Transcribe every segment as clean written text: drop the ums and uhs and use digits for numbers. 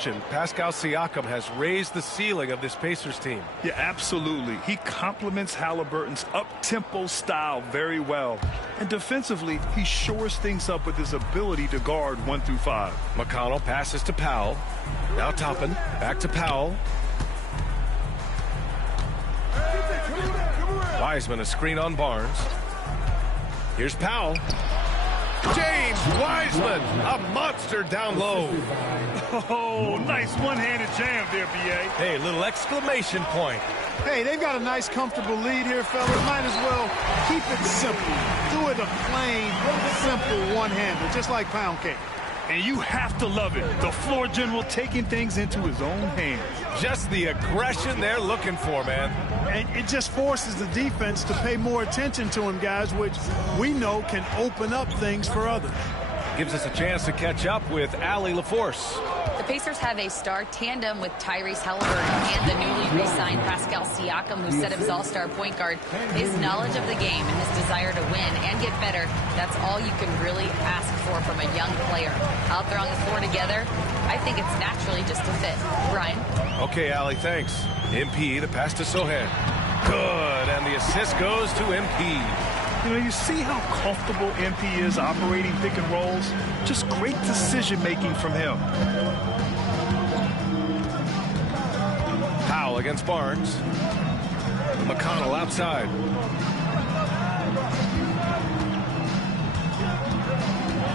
question, Pascal Siakam has raised the ceiling of this Pacers team. Yeah, absolutely. He complements Halliburton's up-tempo style very well. And defensively, he shores things up with his ability to guard 1 through 5. McConnell passes to Powell. Now Toppin, back to Powell. Wiseman, a screen on Barnes. Here's Powell. James Wiseman, a monster down low. Oh, nice one-handed jam there, B.A. Hey, little exclamation point. Hey, they've got a nice, comfortable lead here, fellas. Might as well keep it simple. Do it a plain, simple one-hander, just like pound cake. And you have to love it. The floor general taking things into his own hands. Just the aggression they're looking for, man. And it just forces the defense to pay more attention to him, guys, which we know can open up things for others. Gives us a chance to catch up with Allie LaForce. The Pacers have a star tandem with Tyrese Halliburton and the newly re-signed Pascal Siakam, who set up his all-star point guard. His knowledge of the game and his desire to win and get better, that's all you can really ask for from a young player. Out there on the floor together, I think it's naturally just a fit. Brian? Okay, Allie, thanks. MP, the pass to Sohan. Good, and the assist goes to MP. You know, you see how comfortable MP is operating pick and rolls? Just great decision-making from him. Powell against Barnes. McConnell outside.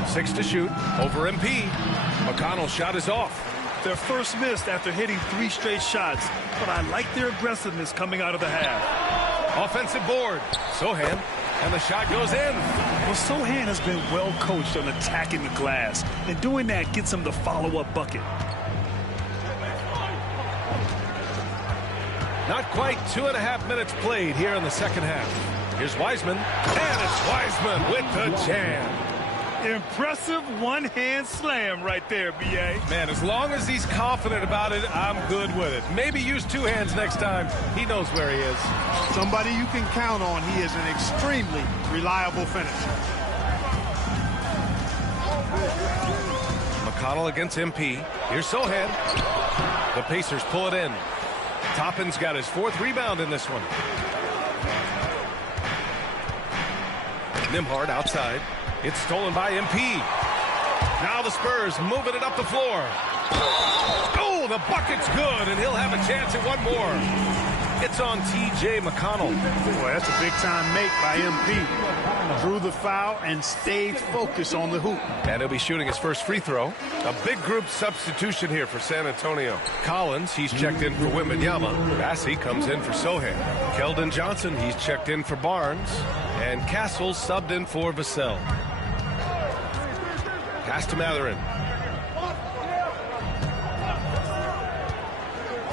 Six to shoot. Over MP. McConnell's shot is off. Their first miss after hitting 3 straight shots, but I like their aggressiveness coming out of the half. Offensive board. Sohan. And the shot goes in. Well, Sohan has been well coached on attacking the glass, and doing that gets him the follow-up bucket. Not quite 2.5 minutes played here in the second half. Here's Wiseman, and it's Wiseman with the jam. Impressive one-hand slam right there, B.A. Man, as long as he's confident about it, I'm good with it. Maybe use 2 hands next time. He knows where he is. Somebody you can count on. He is an extremely reliable finisher. McConnell against MP. Here's Sohan. The Pacers pull it in. Toppin's got his 4th rebound in this one. Nembhard outside. It's stolen by MP. Now the Spurs moving it up the floor. Oh, the bucket's good, and he'll have a chance at one more. It's on T.J. McConnell. Boy, that's a big-time make by MP. Drew the foul and stayed focused on the hoop. And he'll be shooting his first free throw. A big group substitution here for San Antonio. Collins, he's checked in for Wembanyama. Bassey comes in for Sohan. Keldon Johnson, he's checked in for Barnes. And Castle subbed in for Vassell. Pass to Mathurin.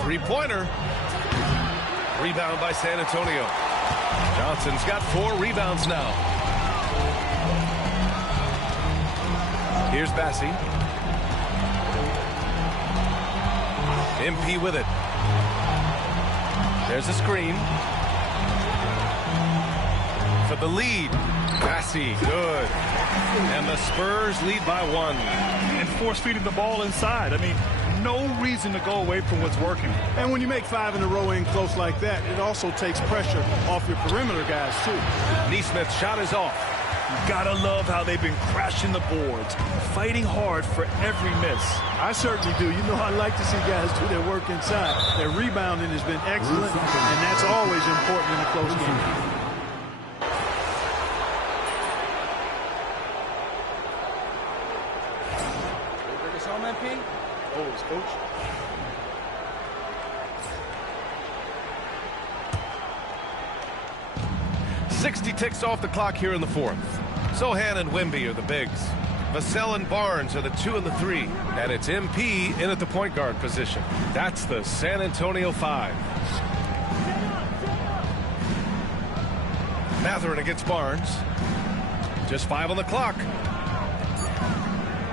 Three-pointer. Rebound by San Antonio. Johnson's got 4 rebounds now. Here's Bassey. MP with it. There's a screen. For the lead. Bassey, good. And the Spurs lead by 1. And force-feeding the ball inside. I mean, no reason to go away from what's working. And when you make 5 in a row in close like that, it also takes pressure off your perimeter guys, too. Neesmith's shot is off. You gotta love how they've been crashing the boards, fighting hard for every miss. I certainly do. You know, I like to see guys do their work inside. Their rebounding has been excellent, and that's always important in a close game. Always, coach. .60 ticks off the clock here in the 4th. Sohan and Wemby are the bigs. Vassell and Barnes are the 2 and the 3. And it's MP in at the point guard position. That's the San Antonio 5. Mathurin against Barnes. Just 5 on the clock.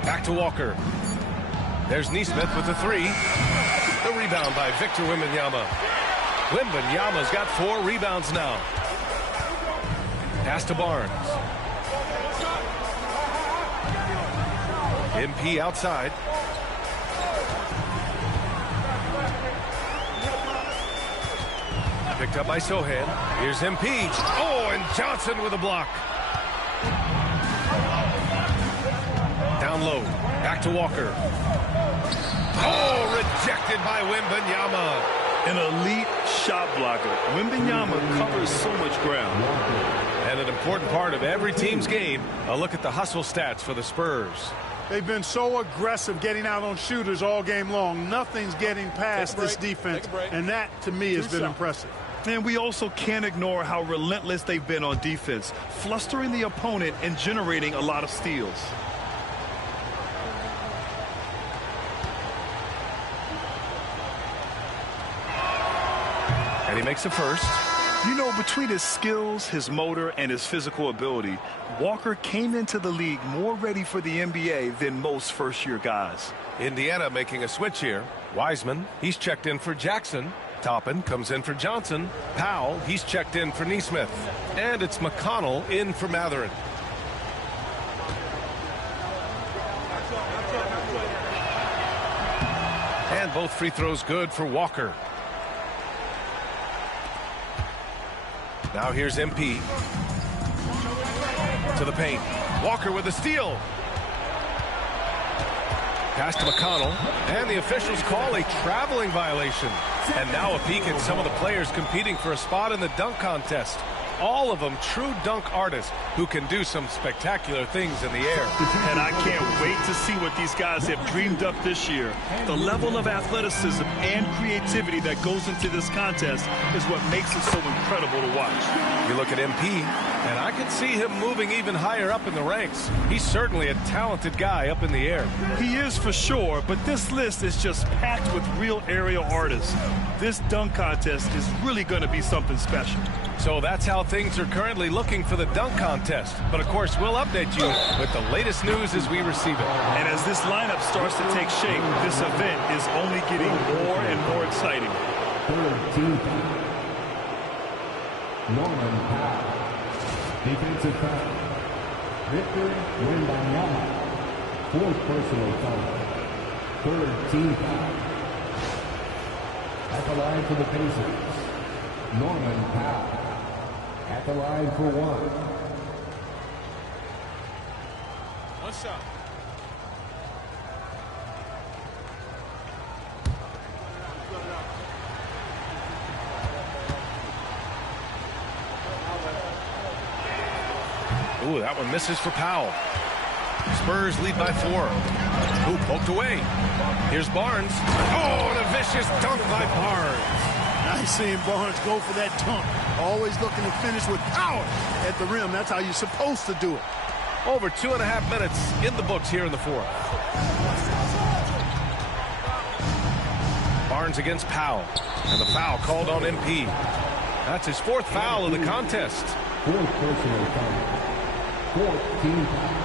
Back to Walker. There's Neesmith with the 3. The rebound by Victor Wembanyama. Wembanyama's got 4 rebounds now. Pass to Barnes. MP outside. picked up by Sohan. Here's MP. Oh, and Johnson with a block. Down low. Back to Walker. Oh, rejected by Wembanyama. An elite shot blocker. Wembanyama covers so much ground. And an important part of every team's game, a look at the hustle stats for the Spurs. They've been so aggressive getting out on shooters all game long. Nothing's getting past this defense, and that, to me, has been impressive. And we also can't ignore how relentless they've been on defense, flustering the opponent and generating a lot of steals. And he makes the first. You know, between his skills, his motor, and his physical ability, Walker came into the league more ready for the NBA than most first-year guys. Indiana making a switch here. Wiseman, he's checked in for Jackson. Toppin comes in for Johnson. Powell, he's checked in for Nesmith. And it's McConnell in for Mathurin. And both free throws good for Walker. Now here's MP. To the paint. Walker with a steal. Pass to McConnell. And the officials call a traveling violation. And now a peek at some of the players competing for a spot in the dunk contest. All of them true dunk artists who can do some spectacular things in the air. And I can't wait to see what these guys have dreamed up this year. The level of athleticism and creativity that goes into this contest is what makes it so incredible to watch. You look at MP, and I can see him moving even higher up in the ranks. He's certainly a talented guy up in the air. He is for sure, but this list is just packed with real aerial artists. This dunk contest is really going to be something special. So that's how things are currently looking for the dunk contest. But of course, we'll update you with the latest news as we receive it. And as this lineup starts to take shape, this event is only getting more and more exciting. Third team foul. Norman Powell. Defensive foul. Victor Wembanyama. Fourth personal foul. Third team foul. At the line for the Pacers, Norman Powell. At the line for one. One shot. Ooh, that one misses for Powell. Spurs lead by 4. Ooh, poked away. Here's Barnes. Oh, and a vicious dunk by Barnes. Nice seeing Barnes go for that dunk. Always looking to finish with power at the rim. That's how you're supposed to do it. Over 2.5 minutes in the books here in the fourth. Barnes against Powell. And the foul called on MP. That's his 4th foul of the contest. Fourth personal foul. 4th team foul.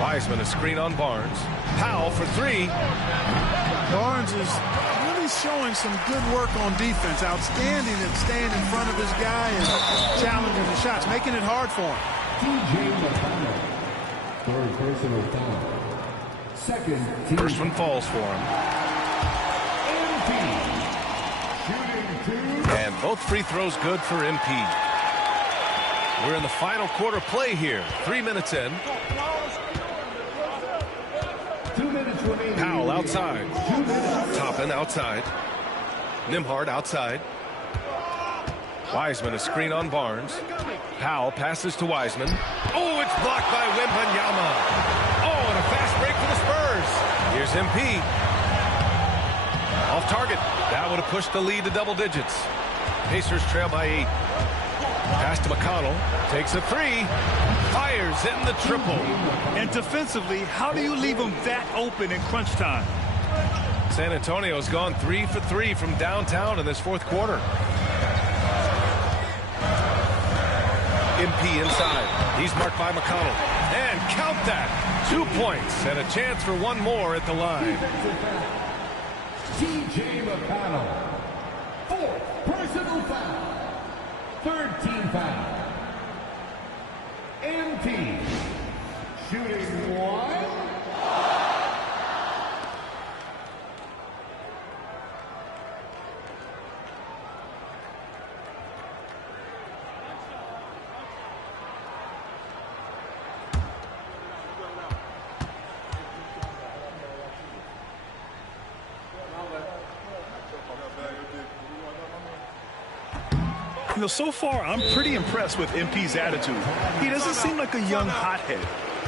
Wiseman, a screen on Barnes. Powell for 3. Barnes is really showing some good work on defense. Outstanding at staying in front of his guy and challenging the shots, making it hard for him. TJ McConnell. Third personal foul. Second team. First one falls for him. MP. Shooting 2. And both free throws good for MP. We're in the final quarter play here. 3 minutes in. 2 minutes remaining. Powell outside. 2 minutes. Toppin outside. Nimhard outside. Wiseman a screen on Barnes. Powell passes to Wiseman. Oh, it's blocked by Wembanyama. Oh, and a fast break for the Spurs. Here's MP. Off target. That would have pushed the lead to double digits. Pacers trail by 8. Pass to McConnell. Takes a 3. Fires in the triple. And defensively, how do you leave them that open in crunch time? San Antonio's gone 3 for 3 from downtown in this fourth quarter. MP inside. He's marked by McConnell. And count that. 2 points and a chance for one more at the line. TJ McConnell. 4th personal foul. 3rd team foul. MP. Shooting 1. You know, so far, I'm pretty impressed with MP's attitude. He doesn't seem like a young hothead.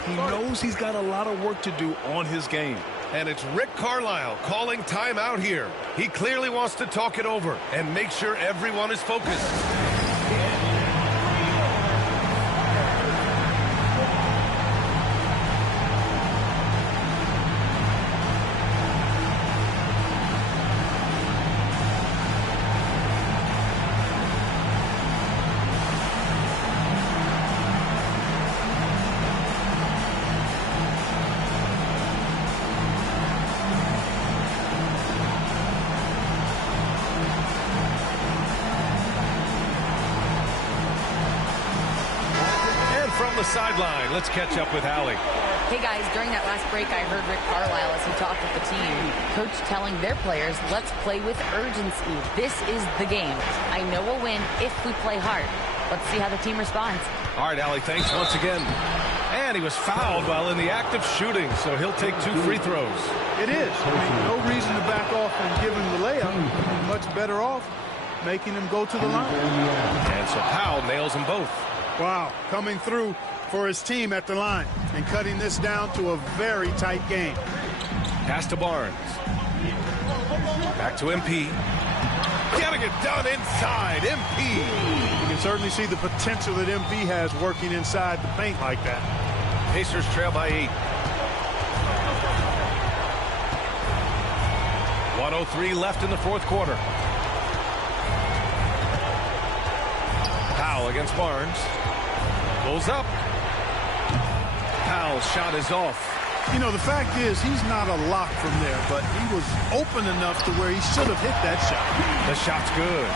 He knows he's got a lot of work to do on his game. And it's Rick Carlisle calling timeout here. He clearly wants to talk it over and make sure everyone is focused. From the sideline, let's catch up with Allie. Hey guys, during that last break, I heard Rick Carlisle as he talked with the team. Coach telling their players, let's play with urgency. This is the game. I know we'll win if we play hard. Let's see how the team responds. All right, Allie, thanks once again. And he was fouled while in the act of shooting, so he'll take 2 free throws. It is. I mean, no reason to back off and give him the layup. Much better off making him go to the line. And so Powell nails them both. Wow, coming through for his team at the line and cutting this down to a very tight game. Pass to Barnes. Back to MP. Getting it done inside, MP. You can certainly see the potential that MP has working inside the paint like that. Pacers trail by 8. 1:03 left in the fourth quarter. Powell against Barnes. Goes up. Powell's shot is off. You know, the fact is he's not a lock from there, but he was open enough to where he should have hit that shot. The shot's good.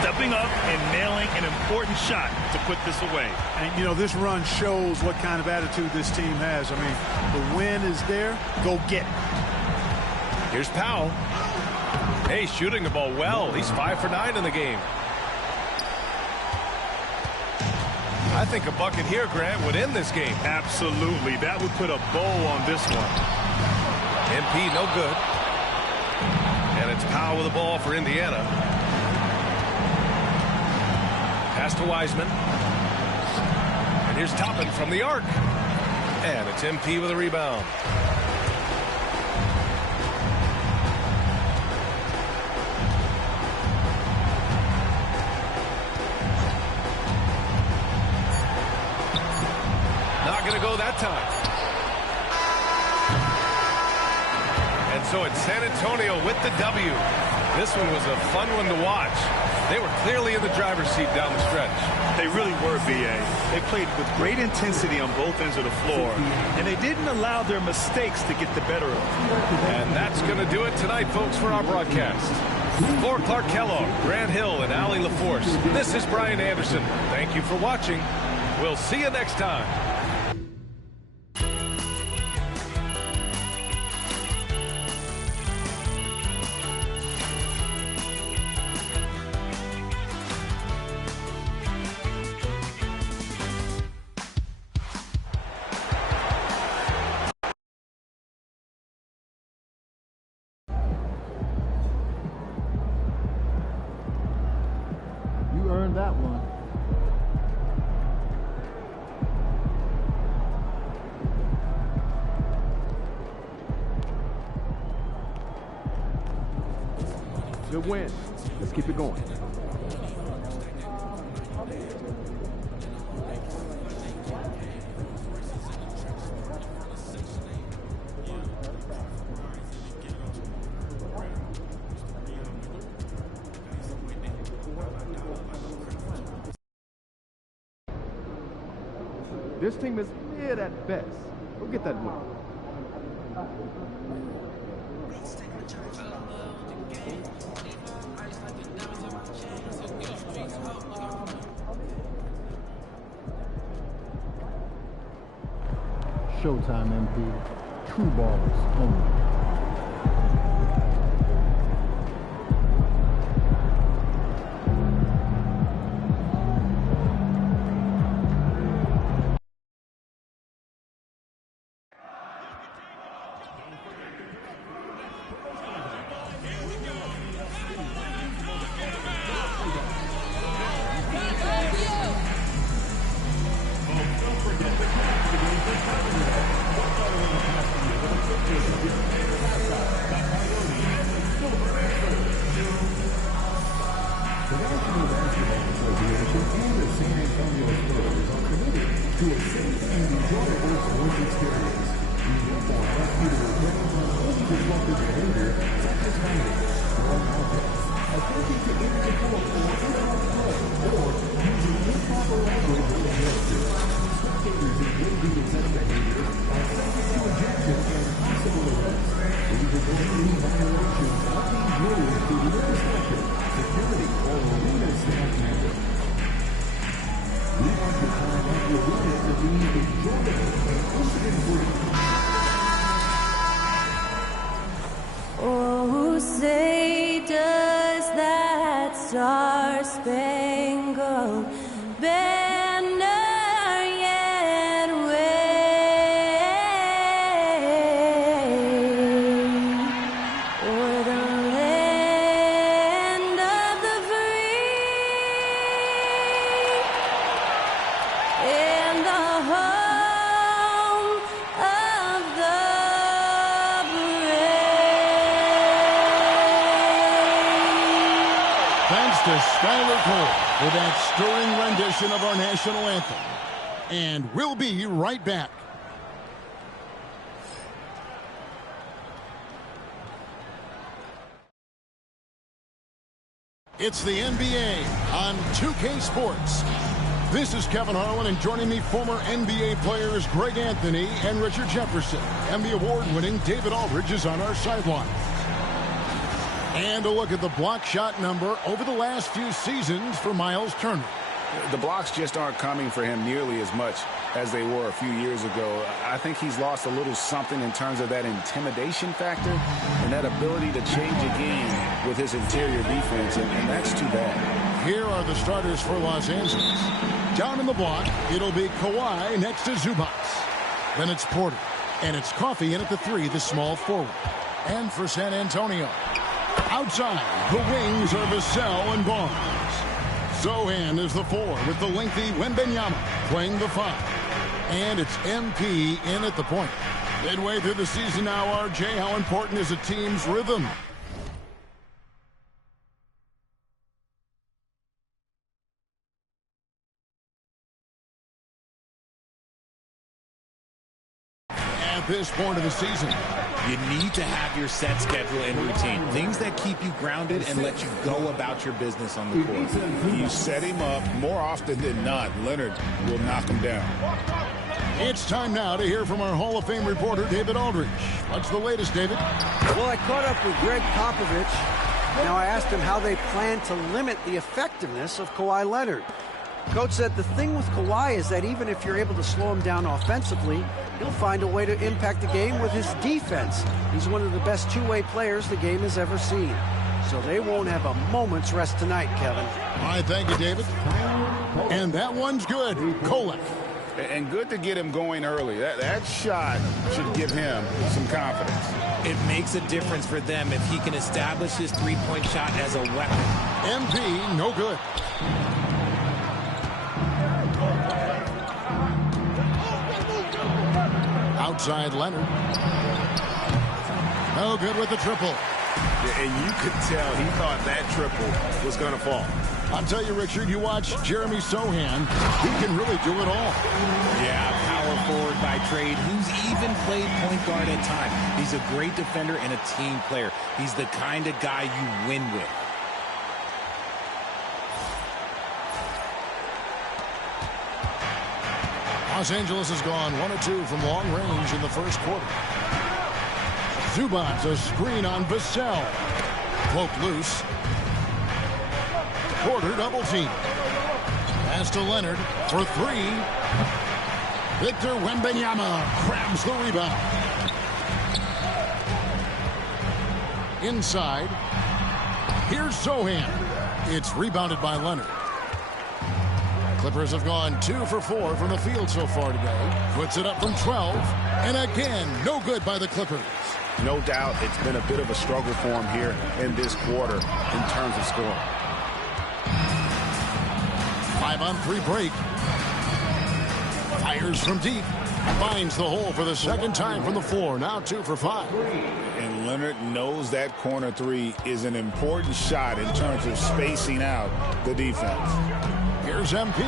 Stepping up and nailing an important shot to put this away. And, you know, this run shows what kind of attitude this team has. I mean, the win is there. Go get it. Here's Powell. Hey, shooting the ball well. He's 5 for 9 in the game. I think a bucket here, Grant, would end this game. Absolutely. That would put a bow on this one. MP no good. And it's Powell with the ball for Indiana. Pass to Wiseman. And here's Toppin from the arc. And it's MP with a rebound. Going to go that time. And so it's San Antonio with the W. This one was a fun one to watch. They were clearly in the driver's seat down the stretch. They really were, B.A. They played with great intensity on both ends of the floor, and they didn't allow their mistakes to get the better of them. And that's going to do it tonight, folks, for our broadcast. For Clark Kellogg, Grant Hill, and Allie LaForce, this is Brian Anderson. Thank you for watching. We'll see you next time. Earned that one. Good win. Let's keep it going. This team is mid at best. We'll get that win. Showtime, MP. True balls only. Oh, say does that star-spangled banner yet wave o'er the land of the free and the home of the Thanks to Skylar Cole for that stirring rendition of our national anthem. And we'll be right back. It's the NBA on 2K Sports. This is Kevin Harlan, and joining me, former NBA players Greg Anthony and Richard Jefferson. And the award-winning David Aldridge is on our sideline. And a look at the block shot number over the last few seasons for Miles Turner. The blocks just aren't coming for him nearly as much as they were a few years ago. I think he's lost a little something in terms of that intimidation factor and that ability to change a game with his interior defense, and that's too bad. Here are the starters for Los Angeles. Down in the block, it'll be Kawhi next to Zubac. Then it's Porter. And it's Coffey in at the 3, the small forward. And for San Antonio, outside, the wings are Vassell and Barnes. Sochan is the 4 with the lengthy Wembanyama playing the 5. And it's MP in at the point. Midway through the season now, RJ, how important is a team's rhythm? At this point of the season, you need to have your set schedule and routine. Things that keep you grounded and let you go about your business on the court. You set him up more often than not. Leonard will knock him down. It's time now to hear from our Hall of Fame reporter, David Aldridge. What's the latest, David? Well, I caught up with Greg Popovich. Now I asked him how they plan to limit the effectiveness of Kawhi Leonard. Coach said the thing with Kawhi is that even if you're able to slow him down offensively, he'll find a way to impact the game with his defense. He's one of the best two-way players the game has ever seen. So they won't have a moment's rest tonight, Kevin. All right, thank you, David. And that one's good. Kolek. And good to get him going early. That shot should give him some confidence. It makes a difference for them if he can establish his three-point shot as a weapon. MP, no good. Outside Leonard. No good with the triple. And you could tell he thought that triple was going to fall. I'll tell you, Richard, you watch Jeremy Sochan. He can really do it all. Yeah, power forward by trade, who's even played point guard at times. He's a great defender and a team player. He's the kind of guy you win with. Los Angeles has gone 1 of 2 from long range in the first quarter. Zubac, a screen on Vassell. Cloak loose. Porter double team. Pass to Leonard for 3. Victor Wembanyama grabs the rebound. Inside. Here's Sochan. It's rebounded by Leonard. Clippers have gone 2 for 4 from the field so far today. Puts it up from 12. And again, no good by the Clippers. No doubt it's been a bit of a struggle for him here in this quarter in terms of scoring. 5-on-3 break. Fires from deep. Finds the hole for the second time from the floor. Now 2 for 5. And Leonard knows that corner 3 is an important shot in terms of spacing out the defense. Here's MP.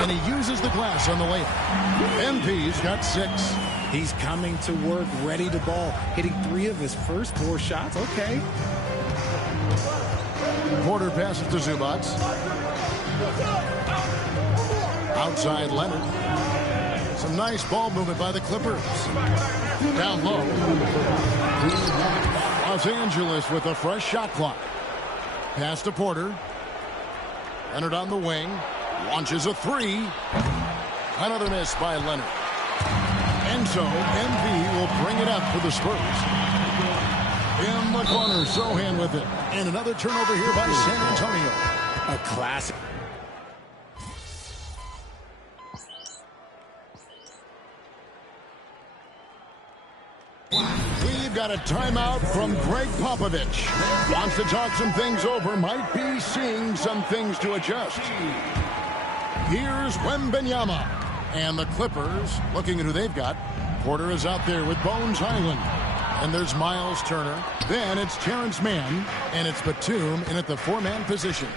And he uses the glass on the layup. MP's got 6. He's coming to work, ready to ball. Hitting 3 of his first 4 shots. Okay. Porter passes to Zubac. Outside Leonard. Some nice ball movement by the Clippers. Down low. Los Angeles with a fresh shot clock. Pass to Porter. Leonard on the wing. Launches a three. Another miss by Leonard. And so MV will bring it up for the Spurs. In the corner, Sohan with it. And another turnover here by San Antonio. A classic. We've got a timeout from Greg Popovich. Wants to talk some things over. Might be seeing some things to adjust. Here's Wembanyama. And the Clippers looking at who they've got. Porter is out there with Bones Highland. And there's Miles Turner. Then it's Terrence Mann. And it's Batum in at the four-man position.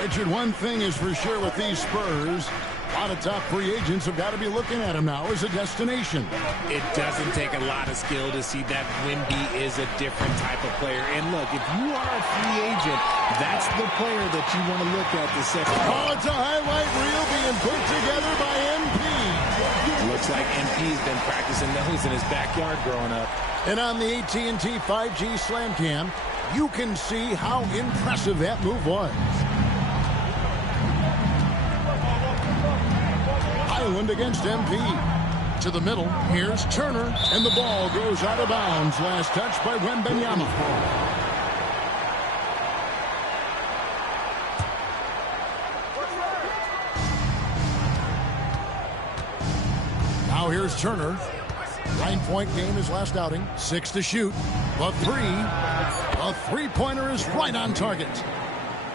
Richard, one thing is for sure with these Spurs, a lot of top free agents have got to be looking at him now as a destination. It doesn't take a lot of skill to see that Wemby is a different type of player. And look, if you are a free agent, that's the player that you want to look at the second. Oh, it's a highlight reel being put together by MP. Looks like MP's been practicing those in his backyard growing up. And on the AT&T 5G Slam Cam, you can see how impressive that move was. Highland against MP. To the middle, here's Turner, and the ball goes out of bounds. Last touch by Wembanyama. Now here's Turner. 9-point game his last outing. 6 to shoot. A three-pointer is right on target.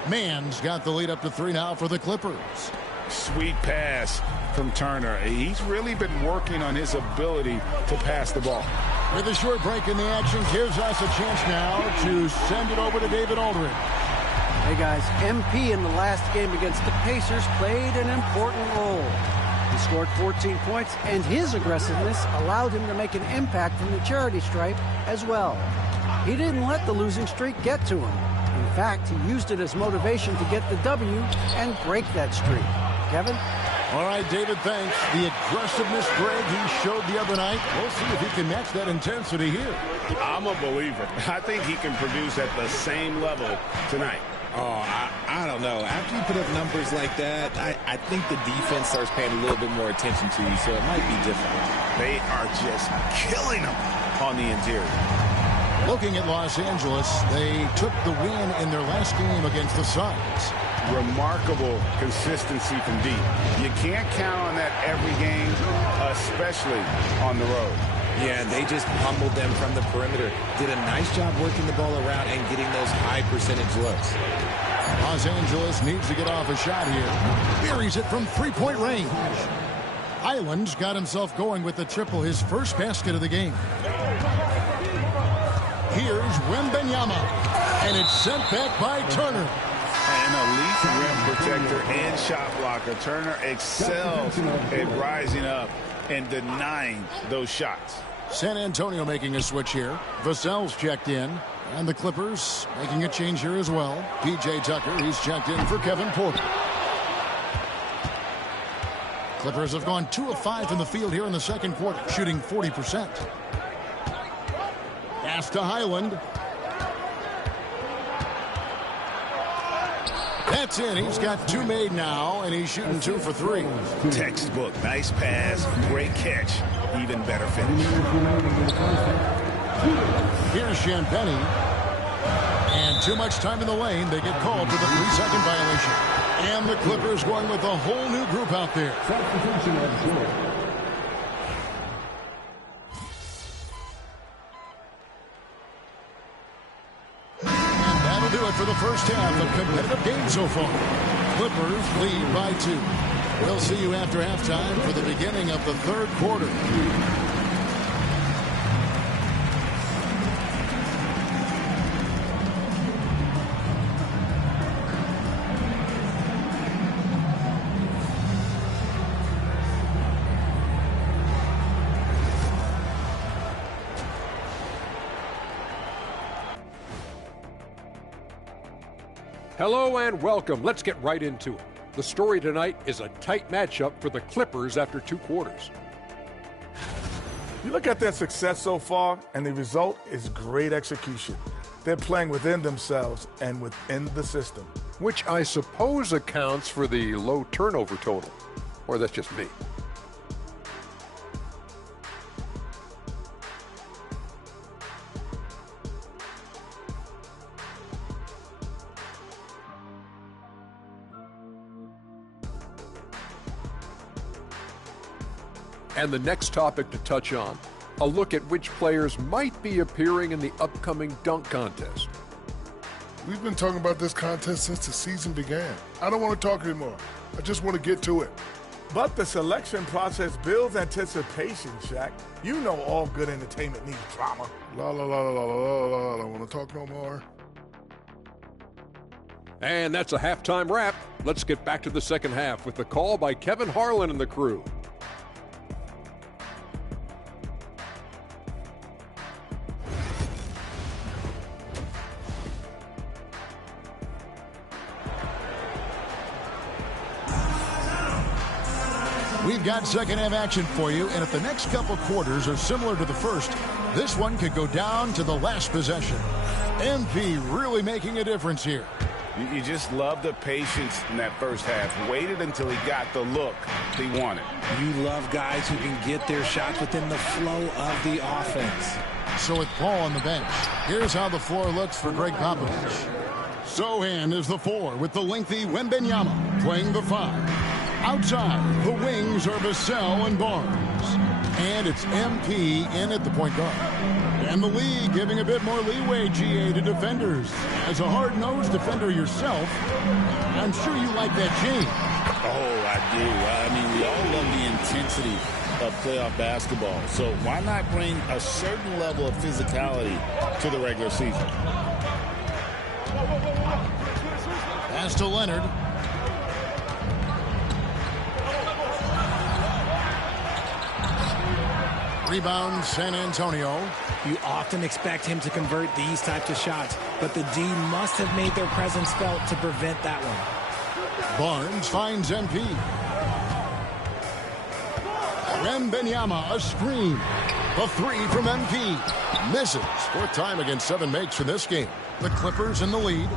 Mann's got the lead up to 3 now for the Clippers. Sweet pass from Turner. He's really been working on his ability to pass the ball. With a short break in the action, gives us a chance now to send it over to David Aldridge. Hey guys, MP in the last game against the Pacers played an important role. He scored 14 points, and his aggressiveness allowed him to make an impact from the charity stripe as well. He didn't let the losing streak get to him. In fact, he used it as motivation to get the W and break that streak. Kevin? All right, David, thanks. The aggressiveness, Greg, he showed the other night. We'll see if he can match that intensity here. I'm a believer. I think he can produce at the same level tonight. Oh, I don't know. After you put up numbers like that, I think the defense starts paying a little bit more attention to you, so it might be different. They are just killing them on the interior. Looking at Los Angeles, they took the win in their last game against the Suns. Remarkable consistency from deep. You can't count on that every game, especially on the road. Yeah, they just pummeled them from the perimeter. Did a nice job working the ball around and getting those high percentage looks. Los Angeles needs to get off a shot here. Buries it from three-point range. Highland's got himself going with the triple, his first basket of the game. Here's Wembanyama, and it's sent back by Turner. An elite rim protector and shot blocker. Turner excels at rising up and denying those shots. San Antonio making a switch here. Vassell's checked in. And the Clippers making a change here as well. P.J. Tucker, he's checked in for Kevin Porter. Clippers have gone 2 of 5 in the field here in the second quarter, shooting 40%. Pass to Highland. That's in. He's got 2 made now, and he's shooting 2 for 3. Textbook. Nice pass. Great catch. Even better finish. Here's Champagnie. And too much time in the lane. They get called for the 3-second violation. And the Clippers going with a whole new group out there. Do it for the first half of competitive game so far. Clippers lead by 2. We'll see you after halftime for the beginning of the third quarter. Hello and welcome. Let's get right into it. The story tonight is a tight matchup for the Clippers after 2 quarters. You look at their success so far, and the result is great execution. They're playing within themselves and within the system. Which I suppose accounts for the low turnover total. Or that's just me. And the next topic to touch on, a look at which players might be appearing in the upcoming dunk contest. We've been talking about this contest since the season began. I don't want to talk anymore. I just want to get to it. But the selection process builds anticipation, Shaq. You know all good entertainment needs drama. La la la la la la la. I don't want to talk no more. And that's a halftime wrap. Let's get back to the second half with the call by Kevin Harlan and the crew. We've got second half action for you, and if the next couple quarters are similar to the first, this one could go down to the last possession. MP really making a difference here. You just love the patience in that first half. Waited until he got the look he wanted. You love guys who can get their shots within the flow of the offense. So with Paul on the bench, here's how the floor looks for Greg Popovich. Sohan is the 4 with the lengthy Wembanyama playing the 5. Outside, the wings are Vassell and Barnes. And it's MP in at the point guard. And the league giving a bit more leeway, GA, to defenders. As a hard-nosed defender yourself, I'm sure you like that change. Oh, I do. I mean, we all love the intensity of playoff basketball. So why not bring a certain level of physicality to the regular season? Pass to Leonard. Rebound, San Antonio. You often expect him to convert these types of shots, but the D must have made their presence felt to prevent that one. Barnes finds MP. Wembanyama, a screen. The 3 from MP. Misses. 4th time against 7 makes for this game. The Clippers in the lead.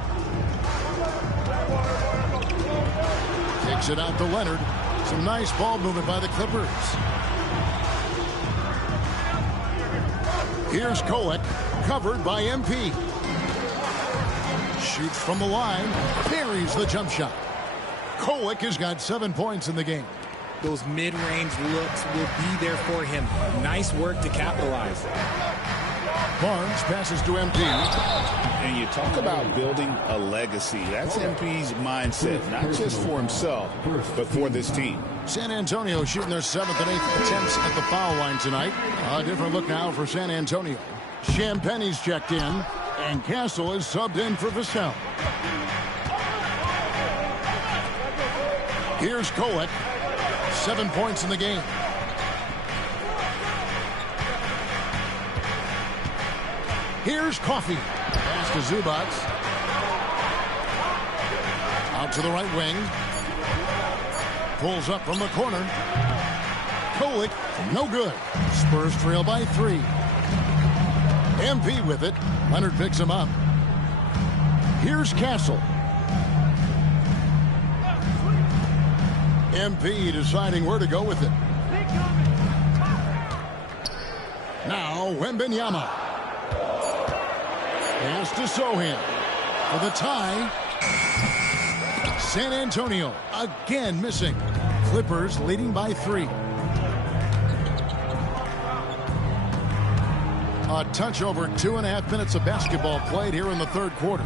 Kicks it out to Leonard. Some nice ball movement by the Clippers. Here's Kolek, covered by MP. Shoots from the line, buries the jump shot. Kolek has got 7 points in the game. Those mid-range looks will be there for him. Nice work to capitalize. Barnes passes to MP. And you talk about building a legacy. That's MP's mindset, not just for himself, but for this team. San Antonio shooting their 7th and 8th attempts at the foul line tonight. A different look now for San Antonio. Champagne's checked in, and Castle is subbed in for Vassell. Here's Kolek. 7 points in the game. Here's Coffey. Pass to Zubac. Out to the right wing. Pulls up from the corner. Kolek, no good. Spurs trail by 3. MP with it. Leonard picks him up. Here's Castle. MP deciding where to go with it. Now Wembanyama. Pass to Sohan for the tie. San Antonio again missing. Clippers leading by 3. A touch over 2.5 minutes of basketball played here in the 3rd quarter.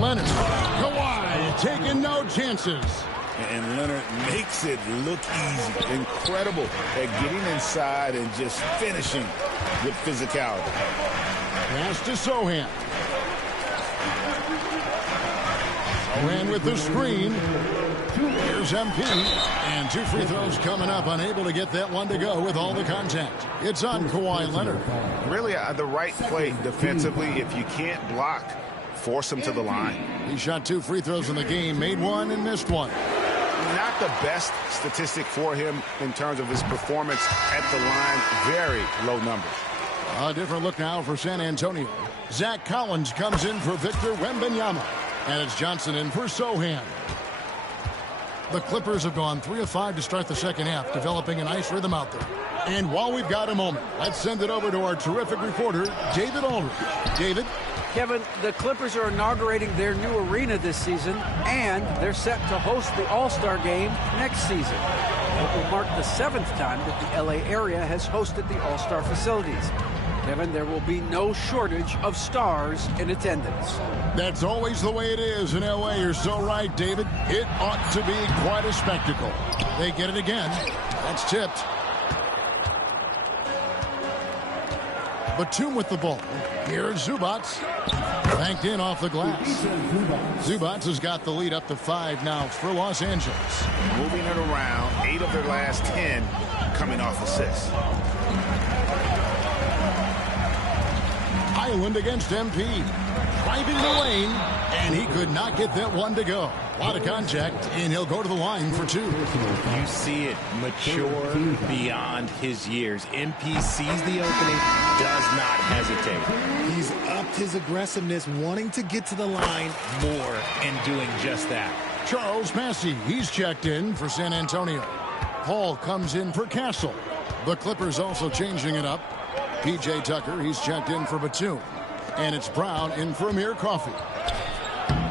Leonard, Kawhi taking no chances. And Leonard makes it look easy. Incredible at getting inside and just finishing with physicality. Pass to Sohan. Sohan with the screen. Here's MP. And 2 free throws coming up. Unable to get that one to go with all the contact. It's on Kawhi Leonard. Really the right play defensively. If you can't block force him to the line. He shot 2 free throws in the game, made 1 and missed 1. Not the best statistic for him in terms of his performance at the line. Very low numbers. A different look now for San Antonio. Zach Collins comes in for Victor Wembanyama. And it's Johnson in for Sohan. The Clippers have gone 3 of 5 to start the second half, developing a nice rhythm out there. And while we've got a moment, let's send it over to our terrific reporter, David Aldridge. David? Kevin, the Clippers are inaugurating their new arena this season, and they're set to host the All-Star Game next season. It will mark the 7th time that the LA area has hosted the All-Star facilities. Kevin, there will be no shortage of stars in attendance. That's always the way it is in LA. You're so right, David. It ought to be quite a spectacle. They get it again. That's tipped. Batum with the ball. Here's Zubats. Banked in off the glass. Zubats has got the lead up to 5 now for Los Angeles. Moving it around, 8 of their last 10 coming off assists. Island against MP. Driving the lane, and he could not get that one to go. A lot of contact, and he'll go to the line for 2. You see it mature beyond his years. MP sees the opening, does not hesitate. He's upped his aggressiveness, wanting to get to the line more and doing just that. Charles Massey, he's checked in for San Antonio. Paul comes in for Castle. The Clippers also changing it up. P.J. Tucker, he's checked in for Batum. And it's Brown in for Amir Coffey.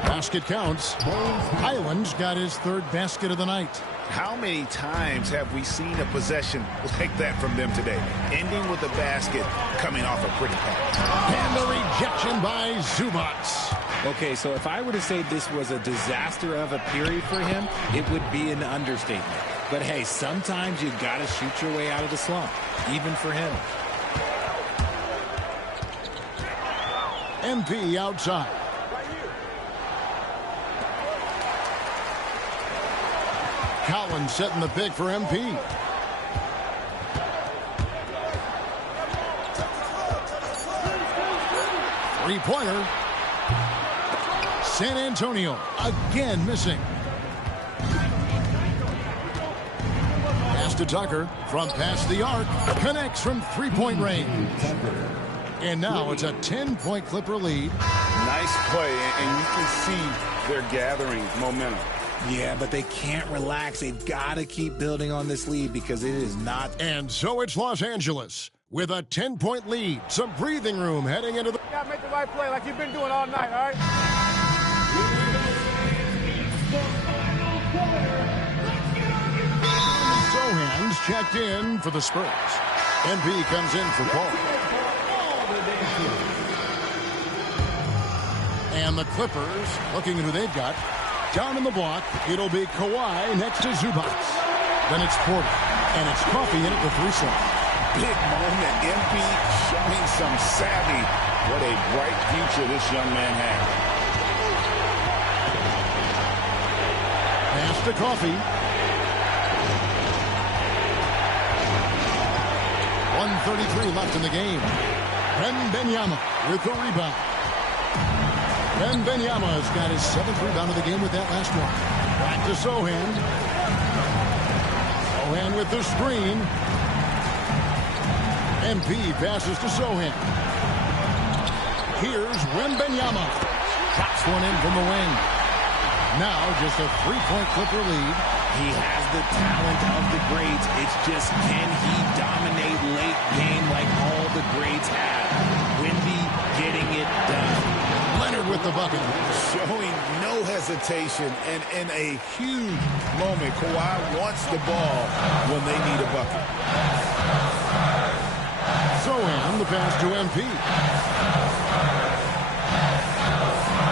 Basket counts. Highland's got his 3rd basket of the night. How many times have we seen a possession like that from them today? Ending with a basket, coming off a pretty pass. And the rejection by Zubats. Okay, so if I were to say this was a disaster of a period for him, it would be an understatement. But hey, sometimes you got to shoot your way out of the slump, even for him. MP outside. Collins setting the pick for MP. Three-pointer. San Antonio again missing. Pass to Tucker from past the arc. Connects from 3-point range. And now it's a 10-point Clipper lead. Nice play, and you can see they're gathering momentum. Yeah, but they can't relax. They've got to keep building on this lead because it is not. And so it's Los Angeles with a 10-point lead. Some breathing room heading into the... You gotta make the right play like you've been doing all night, all right? Sohan's checked in for the Spurs. NB comes in for Paul. And the Clippers, looking at who they've got, down in the block, it'll be Kawhi next to Zubats. Then it's Porter, and it's Coffey in at the 3 slot. Big moment, MP showing some savvy. What a bright future this young man has. Pass to Coffey. 1:33 left in the game. Wembanyama with the rebound. Wembanyama's got his 7th rebound of the game with that last one. Back to Sohan. Sohan with the screen. MP passes to Sohan. Here's Wembanyama. Drops one in from the wing. Now just a 3-point Clipper lead. He has the talent of the greats. It's just, can he dominate late game like all the greats have? Wemby getting it done. Leonard with the bucket. Showing no hesitation, and in a huge moment, Kawhi wants the ball when they need a bucket. Sohan, the pass to MP.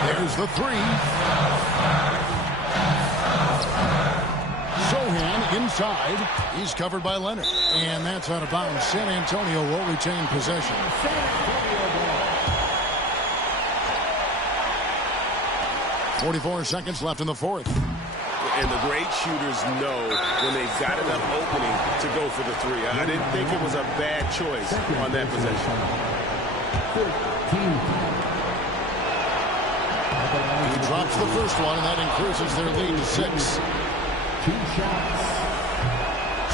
There's the 3. Sohan inside. He's covered by Leonard. And that's out of bounds. San Antonio will retain possession. 44 seconds left in the 4th. And the great shooters know when they've got enough opening to go for the 3. I didn't think it was a bad choice on that possession. He drops the first one, and that increases their lead to 6. 2 shots.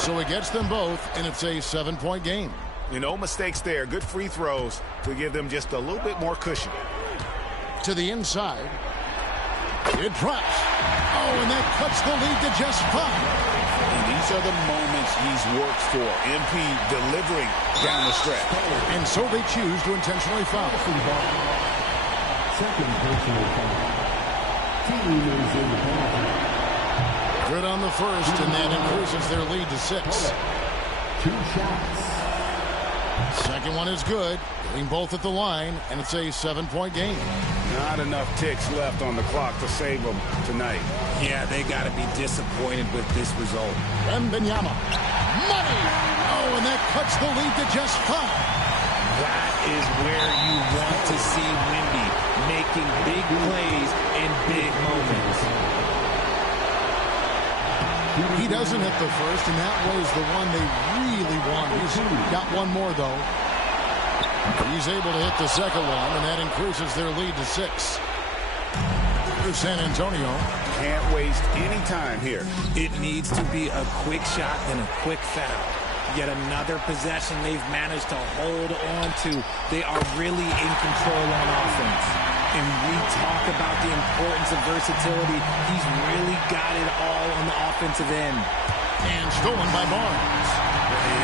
So he gets them both, and it's a 7-point game. No mistakes there. Good free throws to give them just a little bit more cushion. To the inside. It drops. Oh, and that cuts the lead to just 5. And these are the moments he's worked for. MP delivering down the stretch. And so they choose to intentionally foul. Second personal foul. Team is in foul. Good on the first, and that increases their lead to 6. 2 shots. Second one is good. Getting both at the line, and it's a 7-point game. Not enough ticks left on the clock to save them tonight. Yeah, they got to be disappointed with this result. Wembanyama. Money! Oh, and that cuts the lead to just 5. That is where you want to see Wemby, making big plays in big moments. He doesn't hit the first, and that was the one they really wanted. He's got one more, though. He's able to hit the second one, and that increases their lead to 6. Here's San Antonio. Can't waste any time here. It needs to be a quick shot and a quick foul. Yet another possession they've managed to hold on to. They are really in control on offense. And we talk about the importance of versatility. He's really got it all on the offensive end. And stolen by Barnes.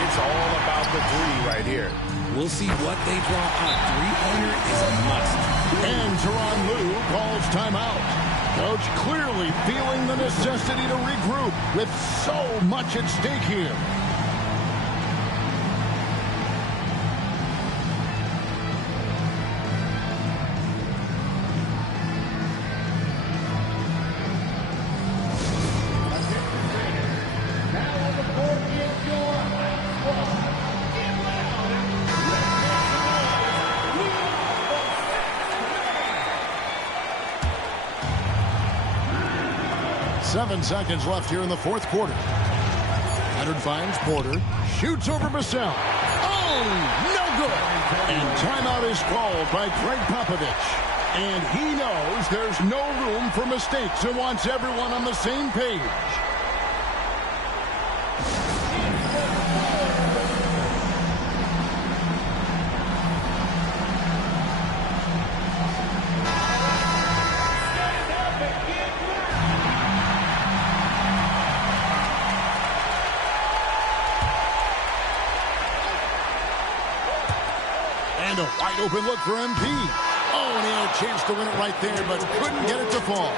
It's all about the 3 right here. We'll see what they draw up. 3-pointer is a must. And Tyronn Lue calls timeout. Coach clearly feeling the necessity to regroup with so much at stake here. Seconds left here in the fourth quarter. Leonard finds Porter. Shoots over Vassell. Oh, no good. And timeout is called by Greg Popovich. And he knows there's no room for mistakes and wants everyone on the same page. And a wide open look for MP. Oh, and he had a chance to win it right there, but couldn't get it to fall.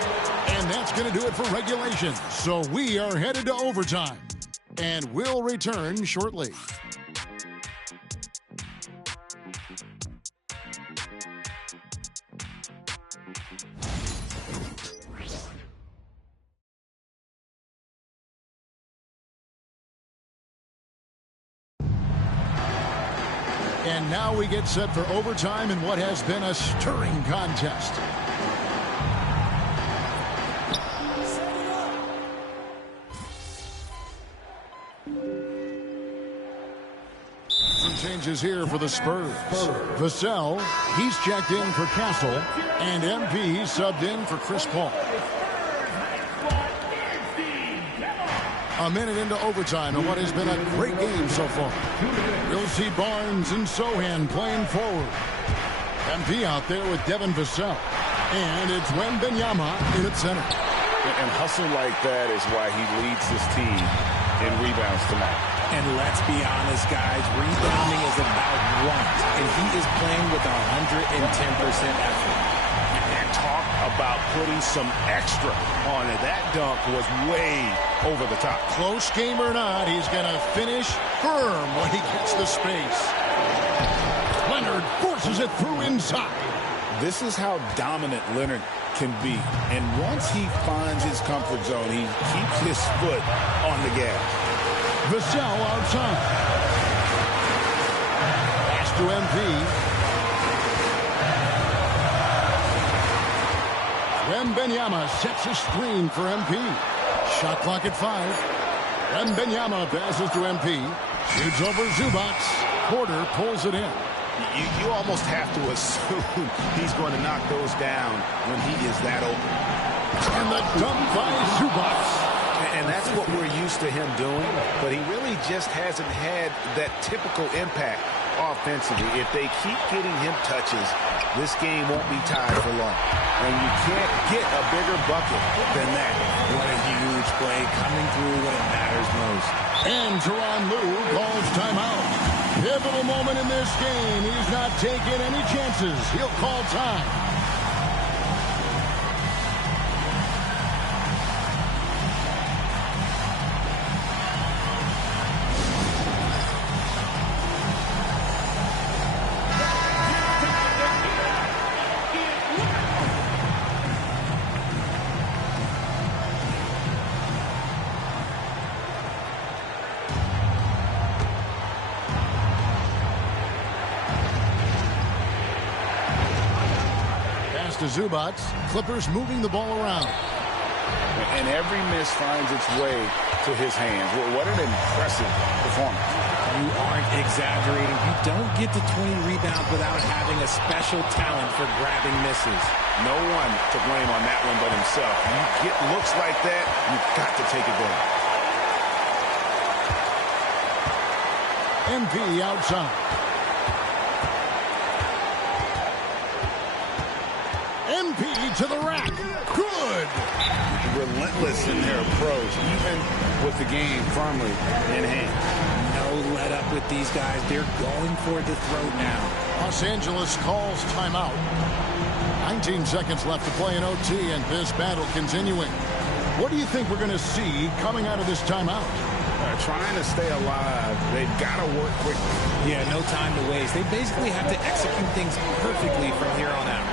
And that's going to do it for regulation. So we are headed to overtime. And we'll return shortly. And now we get set for overtime in what has been a stirring contest. Some changes here for the Spurs. Vassell, he's checked in for Castle, and MP subbed in for Chris Paul. A minute into overtime in what has been a great game so far. We'll see Barnes and Sohan playing forward. MP out there with Devin Vassell. And it's Wembanyama in at center. And hustle like that is why he leads his team in rebounds tonight. And let's be honest, guys, rebounding is about want. And he is playing with 110% effort. And talk about putting some extra on it. That dunk was way over the top. Close game or not, he's going to finish firm when he gets the space. Leonard forces it through inside. This is how dominant Leonard can be. And once he finds his comfort zone, he keeps his foot on the gas. Vassell outside. Pass to MP. Wembanyama sets a screen for MP. Shot clock at 5. Wembanyama passes to MP. Shoots over Zubac. Porter pulls it in. You almost have to assume he's going to knock those down when he is that open. And the dump by Zubac. And that's what we're used to him doing, but he really just hasn't had that typical impact offensively. If they keep getting him touches, this game won't be tied for long. And you can't get a bigger bucket than that. What a huge play coming through when it matters most. And Tyronn Lue calls timeout. Pivotal moment in this game. He's not taking any chances. He'll call time. To Zubac. Clippers moving the ball around. And every miss finds its way to his hands. What an impressive performance. You aren't exaggerating. You don't get to 20 rebounds without having a special talent for grabbing misses. No one to blame on that one but himself. You get looks like that, you've got to take advantage. MP outside. MP to the rack. Good. Relentless in their approach, even with the game firmly in hand. No let up with these guys. They're going for the throat now. Los Angeles calls timeout. 19 seconds left to play in OT, and this battle continuing. What do you think we're going to see coming out of this timeout? Trying to stay alive. They've got to work quickly. Yeah, no time to waste. They basically have to execute things perfectly from here on out.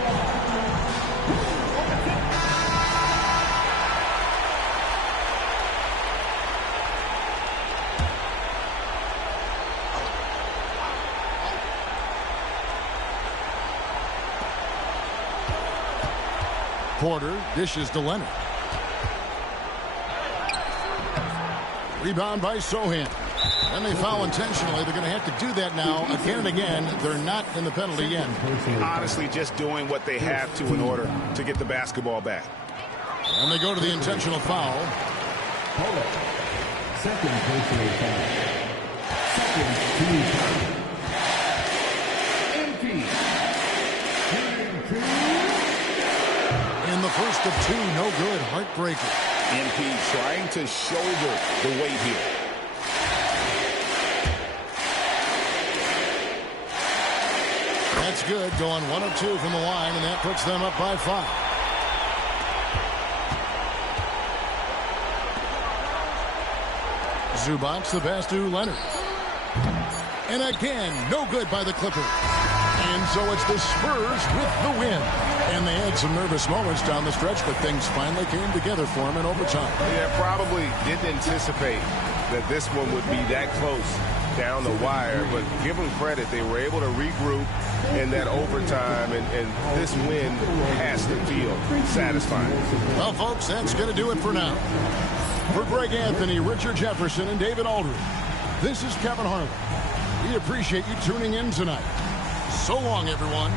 Porter dishes to Leonard. Rebound by Sochan. And they foul intentionally. They're going to have to do that now again and again. They're not in the penalty yet. Honestly, just doing what they have to in order to get the basketball back. And they go to the intentional foul. Second personal foul. Second team foul. MP. In the first of two, no good. Heartbreaker. MP trying to shoulder the weight here. That's good. Going 1 of 2 from the line, and that puts them up by 5. Zubac the pass to Leonard. And again, no good by the Clippers. And so it's the Spurs with the win. And they had some nervous moments down the stretch, but things finally came together for them in overtime. Yeah, probably didn't anticipate that this one would be that close down the wire, but give them credit. They were able to regroup in that overtime, and this win has to feel satisfying. Well, folks, that's going to do it for now. For Greg Anthony, Richard Jefferson, and David Aldridge, this is Kevin Harlan. We appreciate you tuning in tonight. So long, everyone.